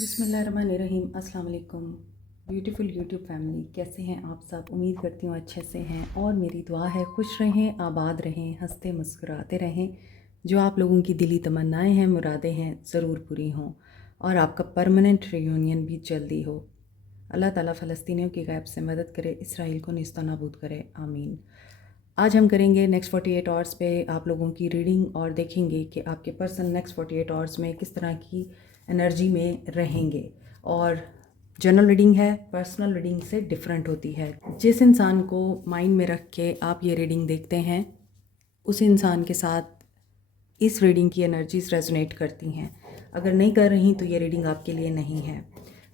बिस्मिल्लाहिर्रहमानिर्रहीम। अस्सलाम वालेकुम ब्यूटीफुल यूट्यूब फैमिली, कैसे हैं आप सब? उम्मीद करती हूँ अच्छे से हैं और मेरी दुआ है खुश रहें, आबाद रहें, हंसते मुस्कुराते रहें। जो आप लोगों की दिली तमन्नाएं हैं, मुरादें हैं, ज़रूर पूरी हों और आपका परमानेंट रियूनियन भी जल्दी हो। अल्लाह ताला फ़लस्तीनियों की गैब से मदद करे, इसराइल को निस्ता नाबूद करे, आमीन। आज हम करेंगे नेक्स्ट 48 आवर्स पे आप लोगों की रीडिंग और देखेंगे कि आपके पर्सन नेक्स्ट 48 आवर्स में किस तरह की एनर्जी में रहेंगे। और जनरल रीडिंग है, पर्सनल रीडिंग से डिफरेंट होती है। जिस इंसान को माइंड में रख के आप ये रीडिंग देखते हैं, उस इंसान के साथ इस रीडिंग की एनर्जीज रेजोनेट करती हैं। अगर नहीं कर रही तो ये रीडिंग आपके लिए नहीं है।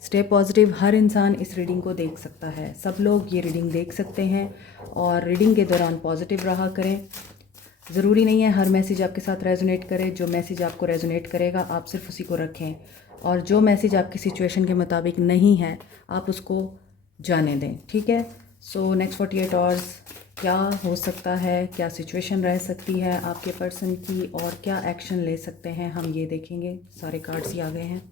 स्टे पॉजिटिव, हर इंसान इस रीडिंग को देख सकता है, सब लोग ये रीडिंग देख सकते हैं और रीडिंग के दौरान पॉजिटिव रहा करें। ज़रूरी नहीं है हर मैसेज आपके साथ रेजोनेट करे। जो मैसेज आपको रेजोनेट करेगा आप सिर्फ उसी को रखें और जो मैसेज आपकी सिचुएशन के मुताबिक नहीं है आप उसको जाने दें, ठीक है? सो नेक्स्ट 48 आवर्स क्या हो सकता है, क्या सिचुएशन रह सकती है आपके पर्सन की और क्या एक्शन ले सकते हैं, हम ये देखेंगे। सारे कार्ड्स ही आ गए हैं।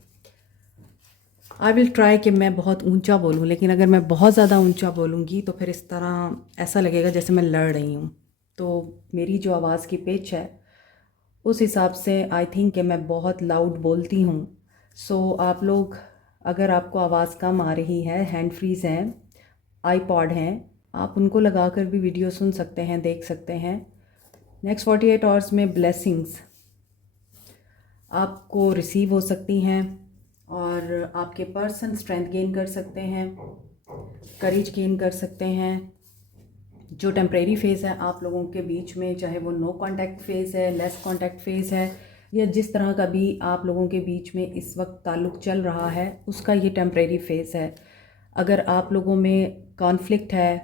आई विल ट्राई कि मैं बहुत ऊंचा बोलूँ, लेकिन अगर मैं बहुत ज़्यादा ऊंचा बोलूँगी तो फिर इस तरह ऐसा लगेगा जैसे मैं लड़ रही हूँ। तो मेरी जो आवाज़ की पिच है उस हिसाब से आई थिंक कि मैं बहुत लाउड बोलती हूँ। सो आप लोग, अगर आपको आवाज़ कम आ रही है, हैंड फ्रीज़ हैं, आईपॉड हैं, आप उनको लगा कर भी वीडियो सुन सकते हैं, देख सकते हैं। नेक्स्ट 48 आवर्स में ब्लेसिंग्स आपको रिसीव हो सकती हैं और आपके पर्सन स्ट्रेंथ गेन कर सकते हैं, करेज गेन कर सकते हैं। जो टेम्परेरी फ़ेज़ है आप लोगों के बीच में, चाहे वो नो कांटेक्ट फ़ेज़ है, लेस कांटेक्ट फ़ेज़ है, या जिस तरह का भी आप लोगों के बीच में इस वक्त ताल्लुक़ चल रहा है, उसका ये टेम्परेरी फ़ेज़ है। अगर आप लोगों में कॉन्फ्लिक्ट है,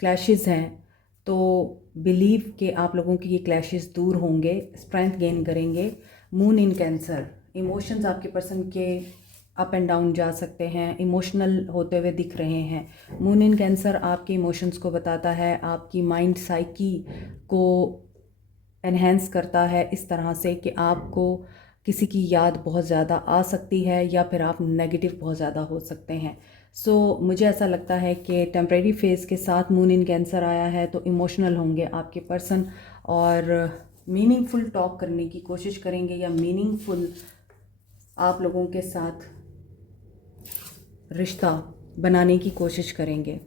क्लैशेस हैं, तो बिलीव कि आप लोगों की ये क्लैशेस दूर होंगे, स्ट्रेंथ गेन करेंगे। मून इन कैंसर, इमोशंस आपके पर्सन के अप एंड डाउन जा सकते हैं, इमोशनल होते हुए दिख रहे हैं। मून इन कैंसर आपके इमोशंस को बताता है, आपकी माइंड साइकी को एनहेंस करता है इस तरह से कि आपको किसी की याद बहुत ज़्यादा आ सकती है या फिर आप नेगेटिव बहुत ज़्यादा हो सकते हैं। मुझे ऐसा लगता है कि टेम्परेरी फेज़ के साथ मून इन कैंसर आया है तो इमोशनल होंगे आपके पर्सन और मीनिंगफुल टॉक करने की कोशिश करेंगे या मीनिंगफुल आप लोगों के साथ रिश्ता बनाने की कोशिश करेंगे।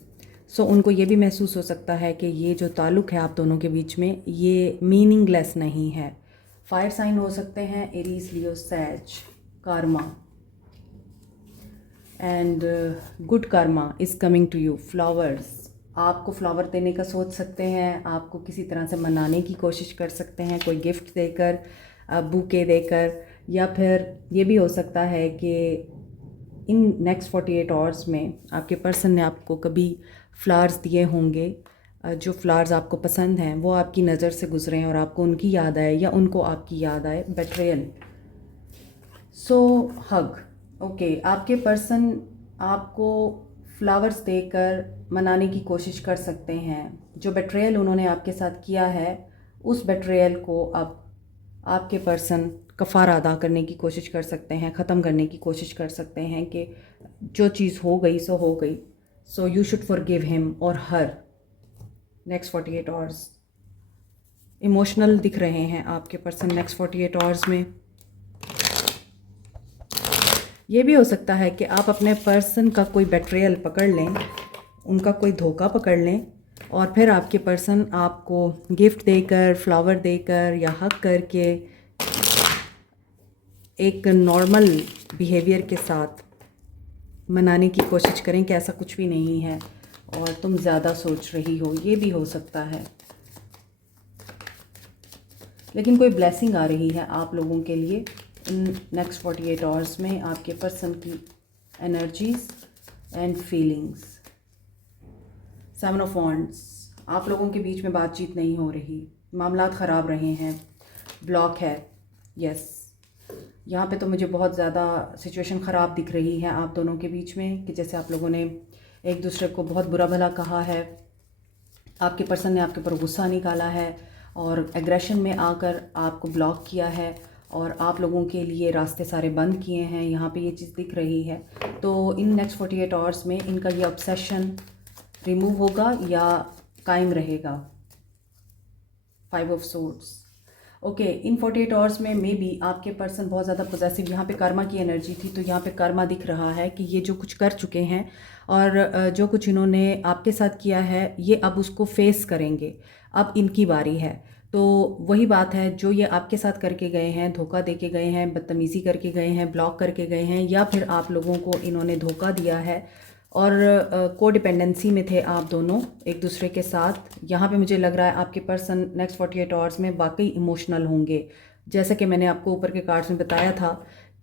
उनको ये भी महसूस हो सकता है कि ये जो ताल्लुक़ है आप दोनों के बीच में, ये मीनिंगलेस नहीं है। फायर साइन हो सकते हैं Aries, Leo, says, karma and good karma is coming to you. Flowers, आपको फ्लावर देने का सोच सकते हैं, आपको किसी तरह से मनाने की कोशिश कर सकते हैं, कोई गिफ्ट देकर, बुके देकर, या फिर ये भी हो सकता है कि इन नेक्स्ट 48 आवर्स में आपके पर्सन ने आपको कभी फ्लावर्स दिए होंगे, जो फ्लावर्स आपको पसंद हैं वो आपकी नज़र से गुजरें और आपको उनकी याद आए या उनको आपकी याद आए। बेट्रेयल, हग, ओके, आपके पर्सन आपको फ्लावर्स देकर मनाने की कोशिश कर सकते हैं। जो बेट्रेयल उन्होंने आपके साथ किया है, उस बेट्रेयल को अब आपके पर्सन कफ़ारा अदा करने की कोशिश कर सकते हैं, ख़त्म करने की कोशिश कर सकते हैं कि जो चीज़ हो गई सो हो गई। यू शुड फॉरगिव हिम और हर। नेक्स्ट 48 आवर्स इमोशनल दिख रहे हैं आपके पर्सन नेक्स्ट 48 आवर्स में। ये भी हो सकता है कि आप अपने पर्सन का कोई बेट्रेयल पकड़ लें, उनका कोई धोखा पकड़ लें और फिर आपके पर्सन आपको गिफ्ट देकर, फ्लावर देकर या हक करके एक नॉर्मल बिहेवियर के साथ मनाने की कोशिश करें कि ऐसा कुछ भी नहीं है और तुम ज़्यादा सोच रही हो। ये भी हो सकता है, लेकिन कोई ब्लेसिंग आ रही है आप लोगों के लिए इन नेक्स्ट 48 आवर्स में। आपके पर्सन की energies and feelings. 7 of wands, आप लोगों के बीच में बातचीत नहीं हो रही, मामलात ख़राब रहे हैं, ब्लॉक है। यस, यहाँ पे तो मुझे बहुत ज़्यादा सिचुएशन ख़राब दिख रही है आप दोनों के बीच में, कि जैसे आप लोगों ने एक दूसरे को बहुत बुरा भला कहा है, आपके पर्सन ने आपके ऊपर गुस्सा निकाला है और एग्रेशन में आकर आपको ब्लॉक किया है और आप लोगों के लिए रास्ते सारे बंद किए हैं, यहाँ पे ये चीज़ दिख रही है। तो इन नेक्स्ट 48 आवर्स में इनका ये ऑब्सेशन रिमूव होगा या कायम रहेगा। 5 of swords. Okay, in 48 hours में मे बी आपके पर्सन बहुत ज़्यादा पोजेसिव, यहाँ पे कर्मा की एनर्जी थी, तो यहाँ पे कर्मा दिख रहा है कि ये जो कुछ कर चुके हैं और जो कुछ इन्होंने आपके साथ किया है ये अब उसको फेस करेंगे, अब इनकी बारी है। तो वही बात है, जो ये आपके साथ करके गए हैं, धोखा दे के गए हैं, बदतमीज़ी करके गए हैं, ब्लॉक करके गए हैं, या फिर आप लोगों को इन्होंने धोखा दिया है और कोडिपेंडेंसी में थे आप दोनों एक दूसरे के साथ। यहाँ पे मुझे लग रहा है आपके पर्सन नेक्स्ट 48 आवर्स में वाकई इमोशनल होंगे। जैसा कि मैंने आपको ऊपर के कार्ड्स में बताया था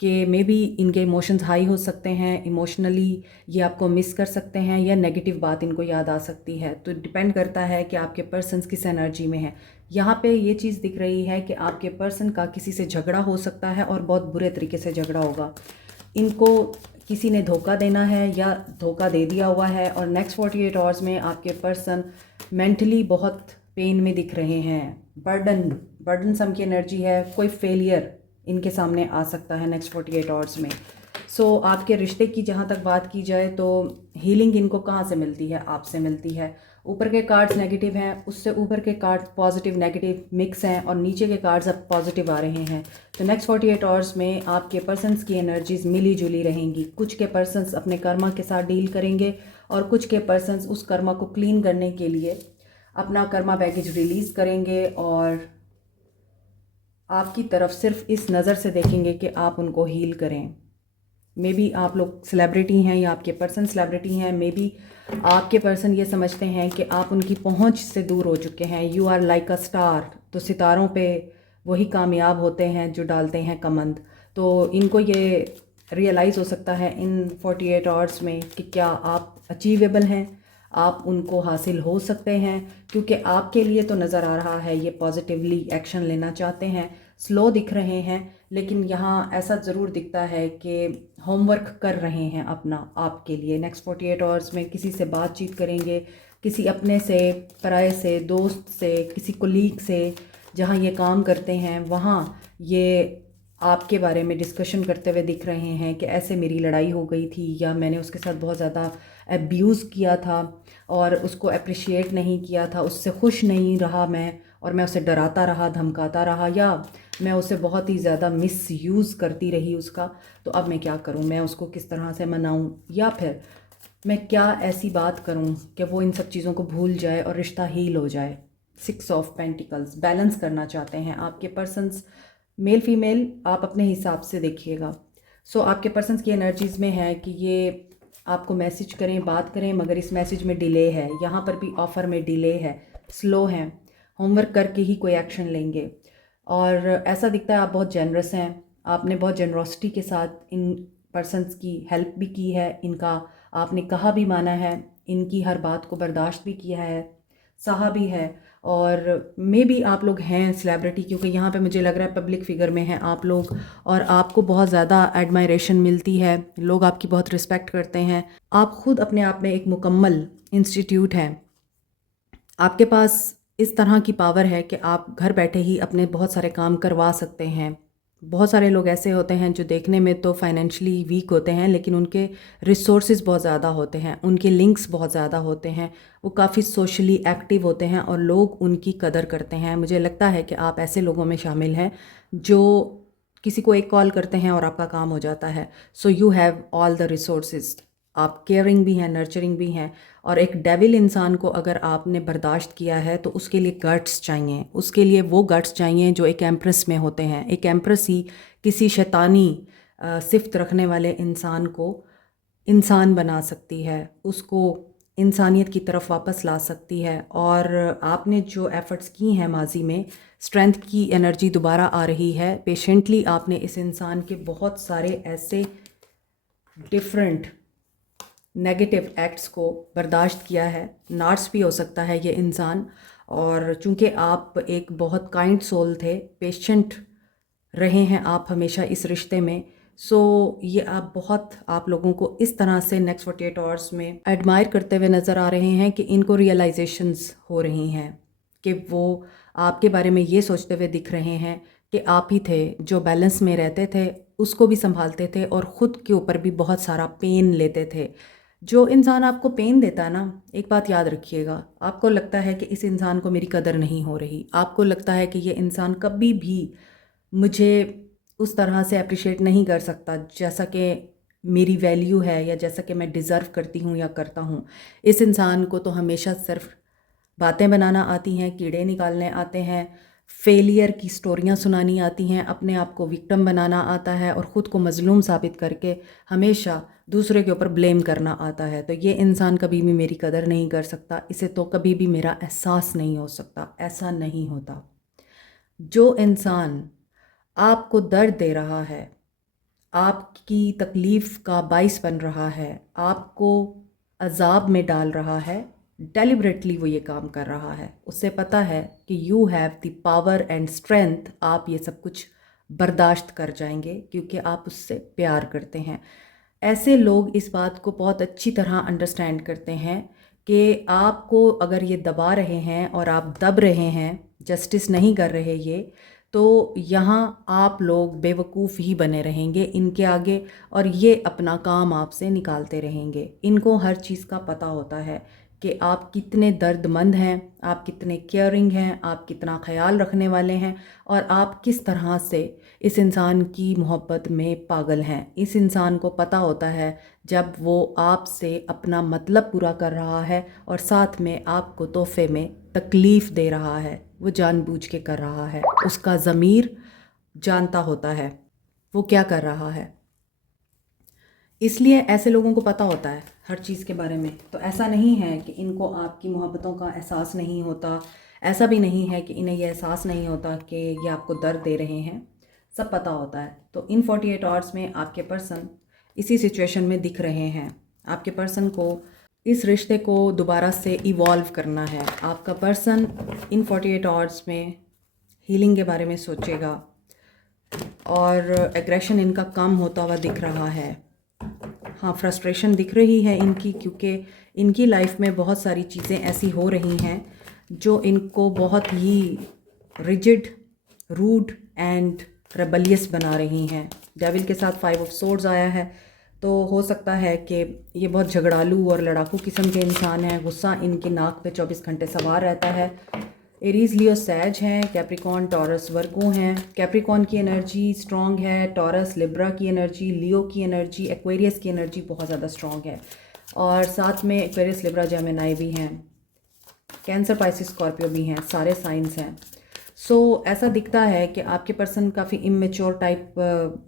कि मे बी इनके इमोशंस हाई हो सकते हैं, इमोशनली ये आपको मिस कर सकते हैं, या नेगेटिव बात इनको याद आ सकती है। तो डिपेंड करता है कि आपके पर्सन्स किस एनर्जी में है। यहाँ पे ये चीज़ दिख रही है कि आपके पर्सन का किसी से झगड़ा हो सकता है और बहुत बुरे तरीके से झगड़ा होगा। इनको किसी ने धोखा देना है या धोखा दे दिया हुआ है, और नेक्स्ट 48 आवर्स में आपके पर्सन मेंटली बहुत पेन में दिख रहे हैं। बर्डन सम की एनर्जी है, कोई फेलियर इनके सामने आ सकता है नेक्स्ट 48 आवर्स में। सो आपके रिश्ते की जहाँ तक बात की जाए तो हीलिंग इनको कहाँ से मिलती है? आपसे मिलती है। ऊपर के कार्ड्स नेगेटिव हैं, उससे ऊपर के कार्ड पॉजिटिव नेगेटिव मिक्स हैं, और नीचे के कार्ड्स अब पॉजिटिव आ रहे हैं। तो नेक्स्ट 48 आवर्स में आपके पर्सन्स की एनर्जीज मिली जुली रहेंगी। कुछ के पर्सन्स अपने कर्मा के साथ डील करेंगे और कुछ के पर्सन्स उस कर्मा को क्लीन करने के लिए अपना कर्मा बैगेज रिलीज़ करेंगे और आपकी तरफ सिर्फ इस नज़र से देखेंगे कि आप उनको हील करें। मे बी आप लोग सेलिब्रिटी हैं या आपके पर्सन सेलिब्रिटी हैं, मे बी आपके पर्सन ये समझते हैं कि आप उनकी पहुंच से दूर हो चुके हैं। You are like a star. तो सितारों पे वही कामयाब होते हैं जो डालते हैं कमंद। तो इनको ये रियलाइज़ हो सकता है इन 48 आवर्स में कि क्या आप अचीवेबल हैं, आप उनको हासिल हो सकते हैं, क्योंकि आपके लिए तो नज़र आ रहा है ये पॉजिटिवली एक्शन लेना चाहते हैं। स्लो दिख रहे हैं, लेकिन यहाँ ऐसा ज़रूर दिखता है कि होमवर्क कर रहे हैं अपना आपके लिए। नेक्स्ट 48 आवर्स में किसी से बातचीत करेंगे, किसी अपने से, पराये से, दोस्त से, किसी कोलीग से जहाँ ये काम करते हैं वहाँ ये आपके बारे में डिस्कशन करते हुए दिख रहे हैं कि ऐसे मेरी लड़ाई हो गई थी, या मैंने उसके साथ बहुत ज़्यादा अब्यूज़ किया था और उसको अप्रिशिएट नहीं किया था, उससे खुश नहीं रहा मैं, और मैं उसे डराता रहा, धमकाता रहा, या मैं उसे बहुत ही ज़्यादा मिसयूज़ करती रही उसका। तो अब मैं क्या करूं? मैं उसको किस तरह से मनाऊं, या फिर मैं क्या ऐसी बात करूं कि वो इन सब चीज़ों को भूल जाए और रिश्ता हील हो जाए। 6 ऑफ पेंटिकल्स बैलेंस करना चाहते हैं आपके पर्सन्स। मेल फीमेल आप अपने हिसाब से देखिएगा। सो आपके पर्सन्स की एनर्जीज़ में है कि ये आपको मैसेज करें, बात करें, मगर इस मैसेज में डिले है। यहाँ पर भी ऑफ़र में डिले है, स्लो हैं, होमवर्क करके ही कोई एक्शन लेंगे। और ऐसा दिखता है आप बहुत जेनरस हैं, आपने बहुत जेनरोसिटी के साथ इन पर्सन्स की हेल्प भी की है, इनका आपने कहा भी माना है, इनकी हर बात को बर्दाश्त भी किया है, सहा भी है। और मे बी आप लोग हैं सेलिब्रिटी, क्योंकि यहाँ पे मुझे लग रहा है पब्लिक फिगर में हैं आप लोग, और आपको बहुत ज़्यादा एडमायरेशन मिलती है, लोग आपकी बहुत रिस्पेक्ट करते हैं। आप खुद अपने आप में एक मुकम्मल इंस्टीट्यूट हैं। आपके पास इस तरह की पावर है कि आप घर बैठे ही अपने बहुत सारे काम करवा सकते हैं। बहुत सारे लोग ऐसे होते हैं जो देखने में तो फाइनेंशियली वीक होते हैं, लेकिन उनके रिसोर्सेज बहुत ज़्यादा होते हैं, उनके लिंक्स बहुत ज़्यादा होते हैं, वो काफ़ी सोशली एक्टिव होते हैं और लोग उनकी कदर करते हैं। मुझे लगता है कि आप ऐसे लोगों में शामिल हैं जो किसी को एक कॉल करते हैं और आपका काम हो जाता है। So you have all the resources. आप केयरिंग भी हैं, नर्चरिंग भी हैं। और एक डेविल इंसान को अगर आपने बर्दाश्त किया है तो उसके लिए गट्स चाहिए, उसके लिए वो गट्स चाहिए जो एक एम्प्रेस में होते हैं। एक एम्प्रेस ही किसी शैतानी सिफ्त रखने वाले इंसान को इंसान बना सकती है, उसको इंसानियत की तरफ वापस ला सकती है। और आपने जो एफ़र्ट्स की हैं माजी में, स्ट्रेंथ की एनर्जी दोबारा आ रही है। पेशेंटली आपने इस इंसान के बहुत सारे ऐसे डिफरेंट नेगेटिव एक्ट्स को बर्दाश्त किया है। नार्स भी हो सकता है ये इंसान, और चूंकि आप एक बहुत काइंड सोल थे, पेशेंट रहे हैं आप हमेशा इस रिश्ते में। सो ये आप लोगों को इस तरह से नेक्स्ट 48 आवर्स में एडमायर करते हुए नज़र आ रहे हैं कि इनको रियलाइजेशंस हो रही हैं कि वो आपके बारे में ये सोचते हुए दिख रहे हैं कि आप ही थे जो बैलेंस में रहते थे, उसको भी संभालते थे और ख़ुद के ऊपर भी बहुत सारा पेन लेते थे। जो इंसान आपको पेन देता है ना, एक बात याद रखिएगा, आपको लगता है कि इस इंसान को मेरी कदर नहीं हो रही, आपको लगता है कि ये इंसान कभी भी मुझे उस तरह से अप्रिशिएट नहीं कर सकता जैसा कि मेरी वैल्यू है या जैसा कि मैं डिज़र्व करती हूँ या करता हूँ। इस इंसान को तो हमेशा सिर्फ बातें बनाना आती हैं, कीड़े निकालने आते हैं, फेलियर की स्टोरियाँ सुनानी आती हैं, अपने आप को विक्टिम बनाना आता है और ख़ुद को मज़लूम साबित करके हमेशा दूसरे के ऊपर ब्लेम करना आता है। तो ये इंसान कभी भी मेरी कदर नहीं कर सकता, इसे तो कभी भी मेरा एहसास नहीं हो सकता, ऐसा नहीं होता। जो इंसान आपको दर्द दे रहा है, आपकी तकलीफ़ का बाइस बन रहा है, आपको अज़ाब में डाल रहा है, डेलिबरेटली वो ये काम कर रहा है। उसे पता है कि you have the power and strength, आप ये सब कुछ बर्दाश्त कर जाएंगे क्योंकि आप उससे प्यार करते हैं। ऐसे लोग इस बात को बहुत अच्छी तरह अंडरस्टैंड करते हैं कि आपको अगर ये दबा रहे हैं और आप दब रहे हैं, जस्टिस नहीं कर रहे ये, तो यहाँ आप लोग बेवकूफ़ ही बने रहेंगे इनके आगे और ये अपना काम आपसे निकालते रहेंगे। इनको हर चीज़ का पता होता है कि आप कितने दर्दमंद हैं, आप कितने केयरिंग हैं, आप कितना ख्याल रखने वाले हैं और आप किस तरह से इस इंसान की मोहब्बत में पागल हैं। इस इंसान को पता होता है जब वो आपसे अपना मतलब पूरा कर रहा है और साथ में आपको तोहफे में तकलीफ़ दे रहा है, वो जानबूझ के कर रहा है। उसका ज़मीर जानता होता है वो क्या कर रहा है, इसलिए ऐसे लोगों को पता होता है हर चीज़ के बारे में। तो ऐसा नहीं है कि इनको आपकी मोहब्बतों का एहसास नहीं होता, ऐसा भी नहीं है कि इन्हें यह एहसास नहीं होता कि ये आपको दर्द दे रहे हैं, सब पता होता है। तो इन 48 आवर्स में आपके पर्सन इसी सिचुएशन में दिख रहे हैं। आपके पर्सन को इस रिश्ते को दोबारा से इवॉल्व करना है। आपका पर्सन इन 48 आवर्स में हीलिंग के बारे में सोचेगा और एग्रेशन इनका कम होता हुआ दिख रहा है। हाँ, फ्रस्ट्रेशन दिख रही है इनकी, क्योंकि इनकी लाइफ में बहुत सारी चीज़ें ऐसी हो रही हैं जो इनको बहुत ही रिजिड, रूड एंड रेबलियस बना रही हैं। डेविल के साथ 5 ऑफ सोर्ड्स आया है, तो हो सकता है कि ये बहुत झगड़ालू और लड़ाकू किस्म के इंसान हैं। गुस्सा इनकी नाक पे 24 घंटे सवार रहता है। एरीज, लियो, सैज हैं, कैप्रिकॉन, टॉरस, वर्गो हैं। कैप्रिकॉन की एनर्जी स्ट्रॉन्ग है, टॉरस, लिब्रा की एनर्जी, लियो की एनर्जी, एक्वेरियस की एनर्जी बहुत ज़्यादा स्ट्रॉन्ग है और साथ में एक्वेरियस, लिब्रा, जेमिनी भी हैं, कैंसर, पाइसिस, स्कॉर्पियो भी हैं, सारे साइंस हैं। सो ऐसा दिखता है कि आपके पर्सन काफ़ी इमेच्योर टाइप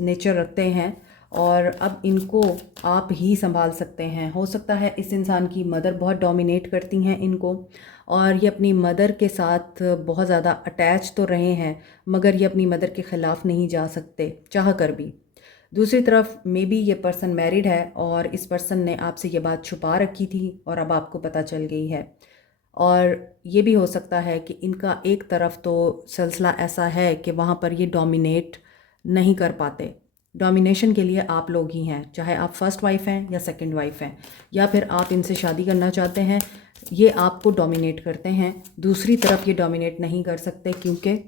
नेचर रखते हैं और अब इनको आप ही संभाल सकते हैं। हो सकता है इस इंसान की मदर बहुत डोमिनेट करती हैं इनको और ये अपनी मदर के साथ बहुत ज़्यादा अटैच तो रहे हैं, मगर ये अपनी मदर के ख़िलाफ़ नहीं जा सकते चाह कर भी। दूसरी तरफ मे बी ये पर्सन मैरिड है और इस पर्सन ने आपसे ये बात छुपा रखी थी और अब आपको पता चल गई है। और ये भी हो सकता है कि इनका एक तरफ तो सिलसिला ऐसा है कि वहाँ पर ये डोमिनेट नहीं कर पाते। डोमिनेशन के लिए आप लोग ही हैं, चाहे आप फर्स्ट वाइफ हैं या सेकंड वाइफ हैं या फिर आप इनसे शादी करना चाहते हैं, ये आपको डोमिनेट करते हैं। दूसरी तरफ ये डोमिनेट नहीं कर सकते क्योंकि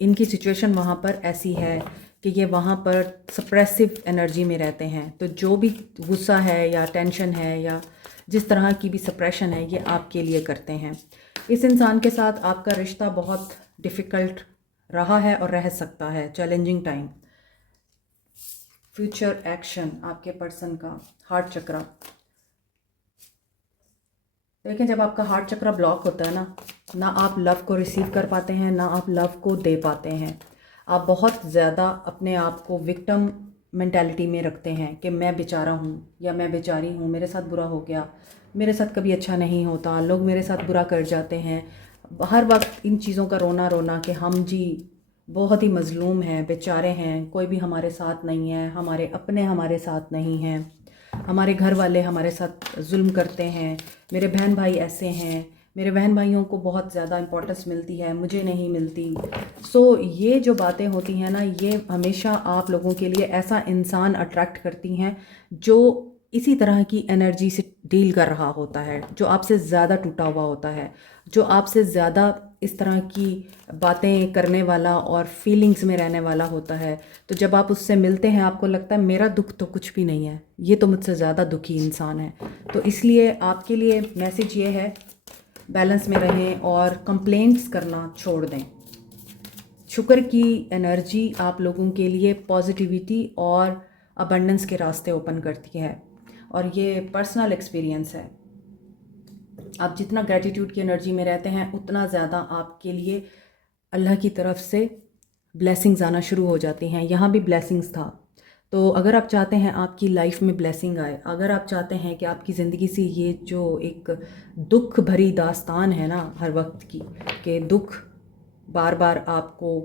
इनकी सिचुएशन वहाँ पर ऐसी है कि ये वहाँ पर सप्रेसिव एनर्जी में रहते हैं। तो जो भी गुस्सा है या टेंशन है या जिस तरह की भी सप्रेशन है, ये आपके लिए करते हैं। इस इंसान के साथ आपका रिश्ता बहुत डिफ़िकल्ट रहा है और रह सकता है, चैलेंजिंग टाइम। फ्यूचर एक्शन आपके पर्सन का हार्ट चक्रा। देखें, जब आपका हार्ट चक्रा ब्लॉक होता है ना आप लव को रिसीव कर पाते हैं, ना आप लव को दे पाते हैं। आप बहुत ज़्यादा अपने आप को विक्टिम मेंटालिटी में रखते हैं कि मैं बेचारा हूँ या मैं बेचारी हूँ, मेरे साथ बुरा हो गया, मेरे साथ कभी अच्छा नहीं होता, लोग मेरे साथ बुरा कर जाते हैं। हर वक्त इन चीज़ों का रोना रोना कि हम जी बहुत ही मज़लूम हैं, बेचारे हैं, कोई भी हमारे साथ नहीं है, हमारे अपने हमारे साथ नहीं हैं, हमारे घर वाले हमारे साथ जुल्म करते हैं, मेरे बहन भाई ऐसे हैं, मेरे बहन भाइयों को बहुत ज़्यादा इम्पोर्टेंस मिलती है, मुझे नहीं मिलती। सो ये जो बातें होती हैं ना, ये हमेशा आप लोगों के लिए ऐसा इंसान अट्रैक्ट करती हैं जो इसी तरह की एनर्जी से डील कर रहा होता है, जो आपसे ज़्यादा टूटा हुआ होता है, जो आपसे ज़्यादा इस तरह की बातें करने वाला और फीलिंग्स में रहने वाला होता है। तो जब आप उससे मिलते हैं आपको लगता है मेरा दुख तो कुछ भी नहीं है, ये तो मुझसे ज़्यादा दुखी इंसान है। तो इसलिए आपके लिए मैसेज ये है, बैलेंस में रहें और कंप्लेंट्स करना छोड़ दें। शुक्र की एनर्जी आप लोगों के लिए पॉजिटिविटी और अबंडेंस के रास्ते ओपन करती है, और ये पर्सनल एक्सपीरियंस है। आप जितना ग्रैटिट्यूड की एनर्जी में रहते हैं उतना ज़्यादा आपके लिए अल्लाह की तरफ से ब्लेसिंग्स आना शुरू हो जाती हैं। यहाँ भी ब्लेसिंग्स था। तो अगर आप चाहते हैं आपकी लाइफ में ब्लेसिंग आए, अगर आप चाहते हैं कि आपकी ज़िंदगी से ये जो एक दुख भरी दास्तान है ना हर वक्त की, कि दुख बार बार आपको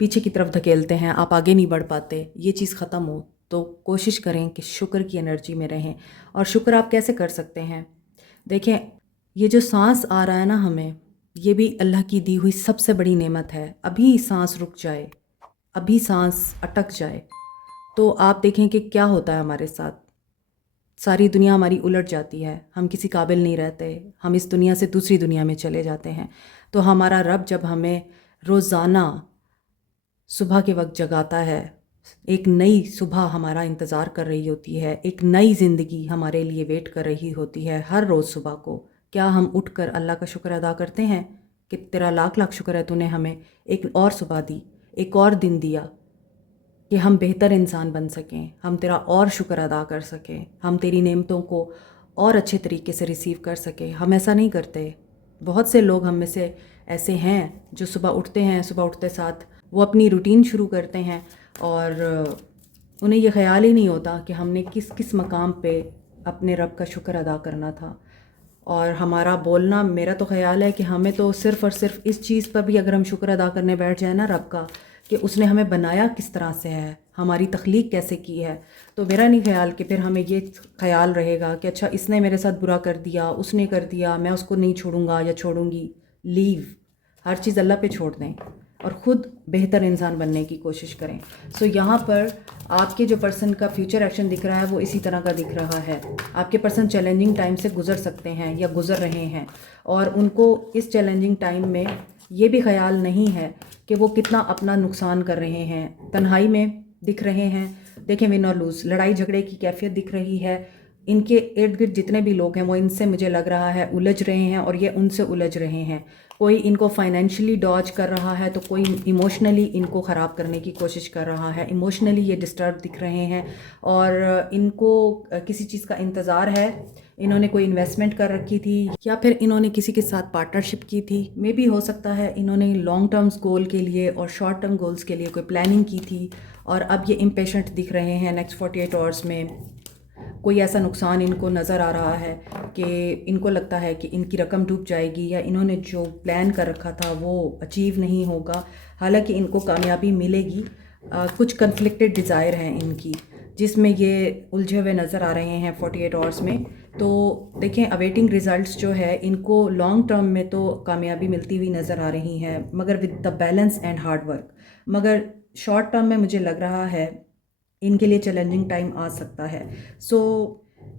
पीछे की तरफ धकेलते हैं, आप आगे नहीं बढ़ पाते, ये चीज़ ख़त्म हो, तो कोशिश करें कि शुक्र की एनर्जी में रहें। और शुक्र आप कैसे कर सकते हैं? देखें, ये जो सांस आ रहा है ना हमें, ये भी अल्लाह की दी हुई सबसे बड़ी नेमत है। अभी सांस रुक जाए, अभी सांस अटक जाए, तो आप देखें कि क्या होता है हमारे साथ। सारी दुनिया हमारी उलट जाती है, हम किसी काबिल नहीं रहते, हम इस दुनिया से दूसरी दुनिया में चले जाते हैं। तो हमारा रब जब हमें रोज़ाना सुबह के वक्त जगाता है, एक नई सुबह हमारा इंतज़ार कर रही होती है, एक नई ज़िंदगी हमारे लिए वेट कर रही होती है हर रोज़ सुबह को। क्या हम उठकर अल्लाह का शुक्र अदा करते हैं कि तेरा लाख लाख शुक्र है तूने हमें एक और सुबह दी, एक और दिन दिया कि हम बेहतर इंसान बन सकें, हम तेरा और शुक्र अदा कर सकें, हम तेरी नेमतों को और अच्छे तरीके से रिसीव कर सकें। हम ऐसा नहीं करते। बहुत से लोग हम में से ऐसे हैं जो सुबह उठते हैं, सुबह उठते साथ वो अपनी रूटीन शुरू करते हैं और उन्हें ये ख्याल ही नहीं होता कि हमने किस किस मकाम पे अपने रब का शुक्र अदा करना था। और हमारा बोलना, मेरा तो ख्याल है कि हमें तो सिर्फ़ और सिर्फ इस चीज़ पर भी अगर हम शुक्र अदा करने बैठ जाए ना रब का, कि उसने हमें बनाया किस तरह से है, हमारी तख्लीक कैसे की है, तो मेरा नहीं ख्याल कि फिर हमें ये ख्याल रहेगा कि अच्छा इसने मेरे साथ बुरा कर दिया, उसने कर दिया, मैं उसको नहीं छोड़ूंगा या छोड़ूंगी। लीव, हर चीज़ अल्लाह पे छोड़ दें और ख़ुद बेहतर इंसान बनने की कोशिश करें। सो यहाँ पर आपके जो पर्सन का फ्यूचर एक्शन दिख रहा है वो इसी तरह का दिख रहा है। आपके पर्सन चैलेंजिंग टाइम से गुज़र सकते हैं या गुज़र रहे हैं, और उनको इस चैलेंजिंग टाइम में ये भी ख्याल नहीं है कि वो कितना अपना नुकसान कर रहे हैं। तन्हाई में दिख रहे हैं, देखें विन और लूज़, लड़ाई झगड़े की कैफियत दिख रही है। इनके इर्द गिर्द जितने भी लोग हैं वो इनसे मुझे लग रहा है उलझ रहे हैं और ये उनसे उलझ रहे हैं। कोई इनको फाइनेंशियली डॉज कर रहा है तो कोई इमोशनली इनको ख़राब करने की कोशिश कर रहा है। इमोशनली ये डिस्टर्ब दिख रहे हैं और इनको किसी चीज़ का इंतज़ार है। इन्होंने कोई इन्वेस्टमेंट कर रखी थी या फिर इन्होंने किसी के साथ पार्टनरशिप की थी। मे भी हो सकता है इन्होंने लॉन्ग टर्म्स गोल के लिए और शॉर्ट टर्म गोल्स के लिए कोई प्लानिंग की थी और अब ये इम्पेशेंट दिख रहे हैं। नेक्स्ट 48 आवर्स में कोई ऐसा नुकसान इनको नज़र आ रहा है कि इनको लगता है कि इनकी रकम डूब जाएगी या इन्होंने जो प्लान कर रखा था वो अचीव नहीं होगा। हालांकि इनको कामयाबी मिलेगी। कुछ कन्फ्लिक्टेड डिज़ायर हैं इनकी जिसमें ये उलझे हुए नज़र आ रहे हैं 48 आवर्स में। तो देखें, अवेटिंग रिज़ल्ट्स जो है इनको लॉन्ग टर्म में तो कामयाबी मिलती हुई नज़र आ रही है, मगर with the balance and hard work. मगर शॉर्ट टर्म में मुझे लग रहा है इनके लिए चैलेंजिंग टाइम आ सकता है। सो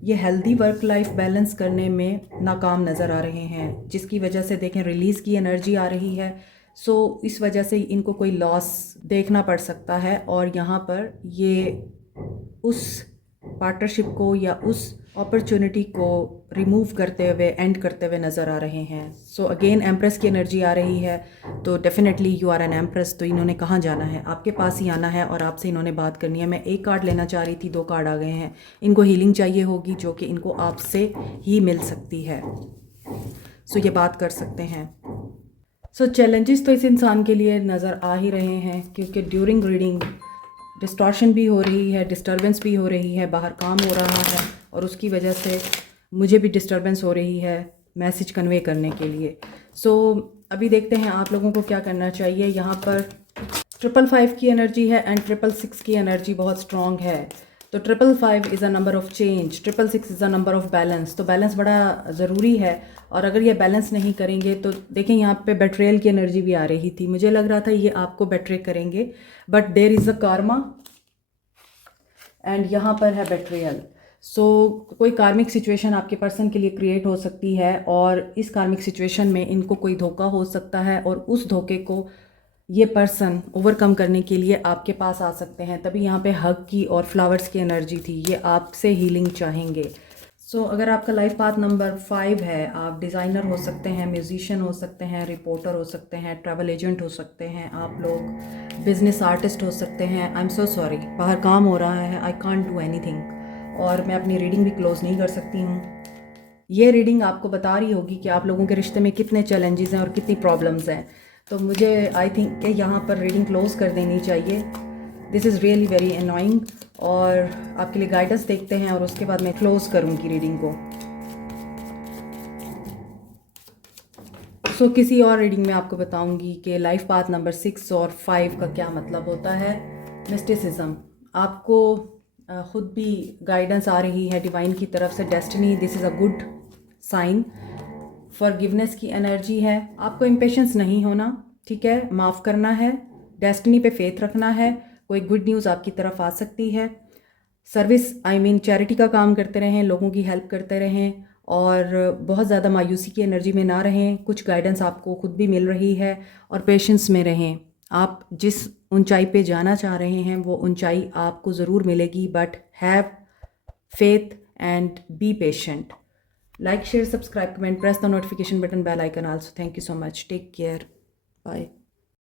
ये हेल्दी वर्क लाइफ बैलेंस करने में नाकाम नज़र आ रहे हैं, जिसकी वजह से देखें रिलीज़ की एनर्जी आ रही है। सो इस वजह से इनको कोई लॉस देखना पड़ सकता है और यहाँ पर ये उस पार्टनरशिप को या उस अपॉर्चुनिटी को रिमूव करते हुए, एंड करते हुए नज़र आ रहे हैं। सो अगेन एम्प्रेस की एनर्जी आ रही है, तो definitely you are an empress. तो इन्होंने कहाँ जाना है? आपके पास ही आना है और आपसे इन्होंने बात करनी है। मैं एक कार्ड लेना चाह रही थी, 2 कार्ड आ गए हैं। इनको हीलिंग चाहिए होगी जो कि इनको आपसे ही मिल सकती है। सो ये बात कर सकते हैं। सो चैलेंजेस तो इस इंसान के लिए नज़र आ ही रहे हैं क्योंकि ड्यूरिंग रीडिंग डिस्टॉर्शन भी हो रही है, डिस्टर्बेंस भी हो रही है, बाहर काम हो रहा है और उसकी वजह से मुझे भी डिस्टर्बेंस हो रही है मैसेज कन्वे करने के लिए। सो अभी देखते हैं आप लोगों को क्या करना चाहिए। यहाँ पर 555 की एनर्जी है एंड 666 की एनर्जी बहुत स्ट्रॉन्ग है। तो 555 is a number of change, 666 is a number of balance. तो बैलेंस बड़ा ज़रूरी है और अगर ये बैलेंस नहीं करेंगे तो देखें यहाँ पे बेट्रेयल की एनर्जी भी आ रही थी। मुझे लग रहा था ये आपको बेट्रे करेंगे, but there is a karma and यहाँ पर है बेट्रेयल। कोई कार्मिक सिचुएशन आपके पर्सन के लिए क्रिएट हो सकती है और इस कार्मिक सिचुएशन में इनको कोई धोखा हो सकता है और उस धोखे को ये पर्सन ओवरकम करने के लिए आपके पास आ सकते हैं। तभी यहाँ पे हग की और फ्लावर्स की एनर्जी थी, ये आपसे हीलिंग चाहेंगे। अगर आपका लाइफ पाथ नंबर 5 है, आप डिज़ाइनर हो सकते हैं, म्यूजिशियन हो सकते हैं, रिपोर्टर हो सकते हैं, ट्रैवल एजेंट हो सकते हैं, आप लोग बिजनेस आर्टिस्ट हो सकते हैं। आई एम सो सॉरी, बाहर काम हो रहा है, आई कांट डू एनीथिंग और मैं अपनी रीडिंग भी क्लोज़ नहीं कर सकती हूँ। ये रीडिंग आपको बता रही होगी कि आप लोगों के रिश्ते में कितने चैलेंजेस हैं और कितनी प्रॉब्लम्स हैं। तो मुझे आई थिंक कि यहाँ पर रीडिंग क्लोज़ कर देनी चाहिए। This is really very annoying. और आपके लिए गाइडेंस देखते हैं और उसके बाद मैं क्लोज़ करूँगी रीडिंग को। किसी और रीडिंग में आपको बताऊंगी कि लाइफ पाथ नंबर 6 और 5 का क्या मतलब होता है। मिस्टिसिज्म, आपको खुद भी गाइडेंस आ रही है डिवाइन की तरफ से, destiny, this is a good sign. Forgiveness की एनर्जी है, आपको इम्पेशेंस नहीं होना, ठीक है, माफ़ करना है, डेस्टिनी पे फेथ रखना है, कोई गुड न्यूज़ आपकी तरफ आ सकती है। सर्विस चैरिटी का काम करते रहें, लोगों की हेल्प करते रहें और बहुत ज़्यादा मायूसी की एनर्जी में ना रहें। कुछ गाइडेंस आपको खुद भी मिल रही है और पेशेंस में रहें। आप जिस ऊंचाई पे जाना चाह रहे हैं वो ऊंचाई आपको ज़रूर मिलेगी, but have faith and be patient. Like, share, subscribe, comment, press the notification button, bell icon also. Thank you so much. Take care. Bye.